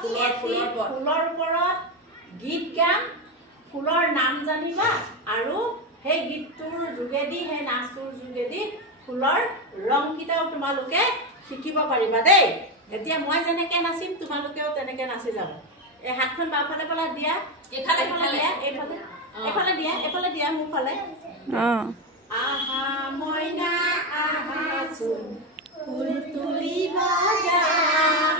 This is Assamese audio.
ফুলৰ ওপৰত গীত গাম ফুলৰ নাম জানিবা আৰু সেই গীতটোৰ যোগেদি সেই নাচটোৰ যোগেদি ফুলৰ ৰংকেইটাও তোমালোকে শিকিব পাৰিবা দেই এতিয়া মই যেনেকৈ নাচিম তোমালোকেও তেনেকৈ নাচি যাব এই হাতখন বাওঁফালে পেলাই দিয়া এইফালে দিয়া মোৰ ফালে আহা মইনা আহাচোন ফুল তুলিব যাম